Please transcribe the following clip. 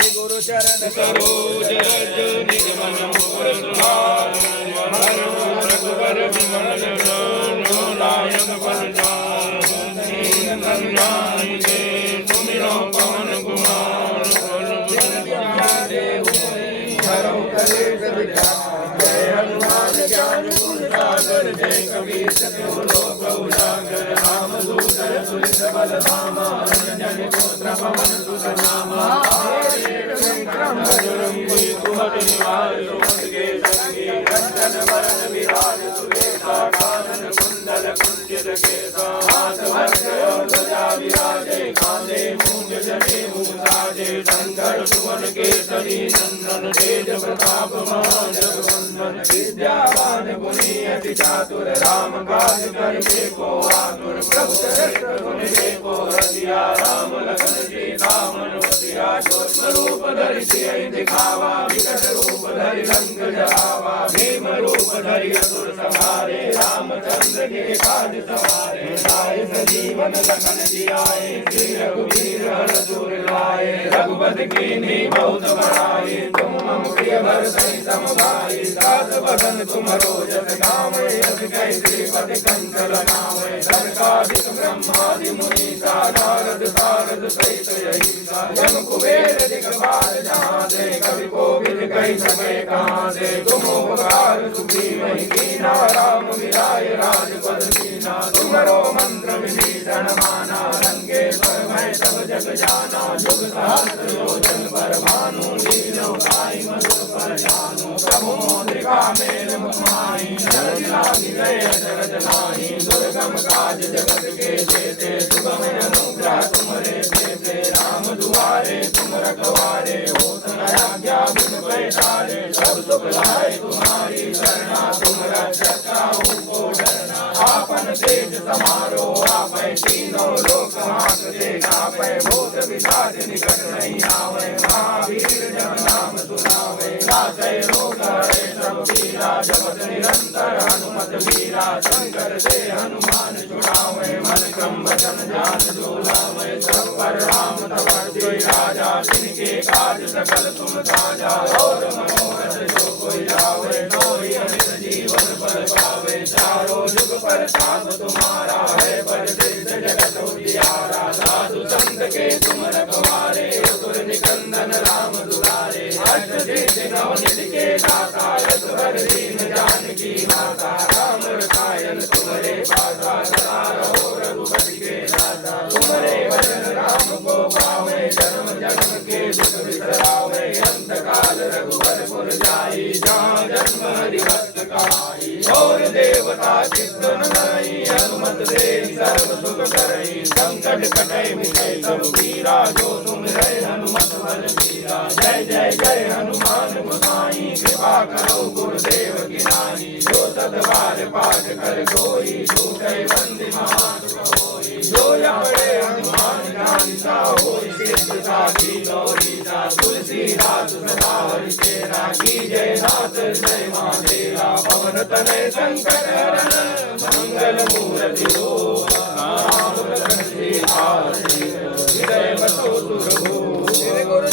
गुरु चरण सरोज रज निज मन मोर सुधार रघुबर विमल जन नायक फल तुमिरो पवन कुमार जय हनुमान ज्ञान गुण सागर जय कबीर सत्यो लोक उजागर राम दूतर तुलित बल धामा अंजनी पुत्र पवन सुत नामा विक्रम बजरंगी कुमति निवार सुमति के संगी कंचन वरन विराज सुबेसा कानन कुंडल कुंचित केसा हाथ वज्र ध्वजा विराजे कांधे मूंज जनेऊ साजे शंकर सुमन केसरी नंदन तेज प्रताप महाजगवंदन विद्यावान गुणी अति चातुर राम काज करके को आतुर प्रभु चरित्र गुण देखो रसिया राम लखन सीता मनोतिया स्वरूप धरि सिय दिखावा विकट रूप धरि लंक जरावा भीम रूप धरि असुर संहारे रामचंद्र के काज सवारे लाए सजीवन लखन जियाए श्री रघुवीर हर सुर लाए रघुपति कीन्ही बहुत बड़ाई तुम मम प्रिय भरतहि सम भाई सास बदन तुम्हरो जस गावे अस कहि श्रीपति कंठ लगावे सर्काधिक ब्रह्मादि मुनीसा नारद सारद सहित यहीसा यम कुबेर दिगपाल जहाँ दे कवि कोविद कहि सके कहाँ दे तुम उपकार सुग्रीवहि कीना राम मिलाय राजपद दीना तुम्हरो मंत्र विभीषण माना लंकेश्वर मैं सब जग जाना जुग सहस्र योजन पर भानु लीनो गाय मधुर पर जानु प्रभु मुद्रिका मेल मुखमाही जल लागी गए जगत नाही दुर्गम काज जगत के जेते सुगम अनुग्रह तुम्हारे देते राम दुआरे तुम रखवारे हो आज्ञा बिन पैसारे सब सुख लाए तुम्हारी शरणा तुम रक्षक काहू को डरना आपन तेज समारो आपै तीनों लोक हांकते कापै भूत पिशाच निकट नहीं आवे महावीर जब नाम सुनावे नासै रोग हरै सब पीरा जपत निरंतर हनुमत वीरा शंकर से हनुमान छुड़ावे मन क्रम वचन ध्यान जो लावे सब पर राम तपस्वी राजा जिनके काज सकल तुम साजा और मनोरथ जो कोई जावे तोहि अमित जीवन फल पावे चारों जुग पर ताप तुम्हारा है प्रसिद्ध जगत उजियारा साधु संत के तुम रखवारे असुर निकंदन राम दुलारे अष्ट सिद्धि नव निधि के दाता असवर दीन जानकी माता राम रसायन तुम्हारे पासा सदा रहो रघुपति के दाता तुम्हारे भजन राम को पावे जन्म जन्म के दुख बिसरावे अंत काल रघुपतपुर जाई जहाँ जन्म हरि भक्त कहाई और देवता चित्त न धरई हनुमत से सर्व सुख करई संकट कटै मिटै सब पीरा जो तुम रहे हनुमत बल पीरा जय जय जय हनुमान गोसाई कृपा करो गुरुदेव की नाई जो सत बार पाठ कर कोई छूटै बंदी महासुख होई जो पढ़े हनुमान चालीसा होई सिद्ध साखी गौरीसा तुलसीदास सदा हरि चेरा की जय नाथ जय महादेवा पवन तनय संकट हरण मंगल मूर्ति हो राम लखन सीता